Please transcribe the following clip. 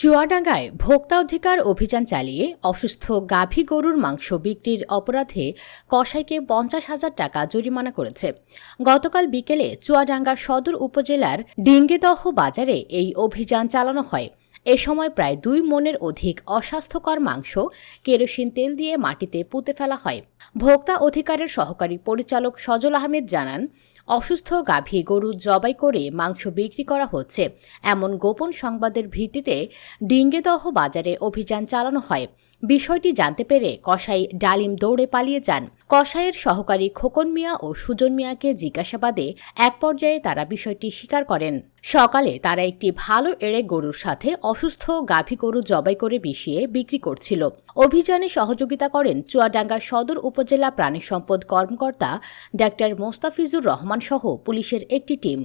চুয়াডাঙ্গায় ভোক্তা অধিকার অভিযান চালিয়ে অসুস্থ গাভী গরুর মাংস বিক্রির অপরাধে কসাইকে পঞ্চাশ হাজার টাকা জরিমানা করেছে। গতকাল বিকেলে চুয়াডাঙ্গা সদর উপজেলার ডিঙ্গেদহ বাজারে এই অভিযান চালানো হয়। এ সময় প্রায় দুই মনের অধিক অস্বাস্থ্যকর মাংস, কেরোসিন, তেল দিয়ে মাটিতে পুঁতে ফেলা হয়। ভোক্তা অধিকারের সহকারী পরিচালক সজল আহমেদ জানান অসুস্থ গাভী গরু জবাই করে মাংস বিক্রি করা হচ্ছে। এমন গোপন সংবাদের ভিত্তিতে ডিঙ্গেদহ বাজারে অভিযান চালানো হয়। বিষয়টি জানতে পেরে কসাই ডালিম দৌড়ে পালিয়ে যান। কসাইয়ের সহকারী খোকন মিয়া ও সুজন মিয়াকে জিজ্ঞাসাবাদে এক পর্যায়ে তারা বিষয়টি স্বীকার করেন। সকালে তারা একটি ভালো এড়ে গরুর সাথে অসুস্থ গাভী গরু জবাই করে বিষিয়ে বিক্রি করছিল। অভিযানে সহযোগিতা করেন চুয়াডাঙ্গা সদর উপজেলা প্রাণী সম্পদ কর্মকর্তা ডাক্তার মোস্তাফিজুর রহমান সহ পুলিশের একটি টিম।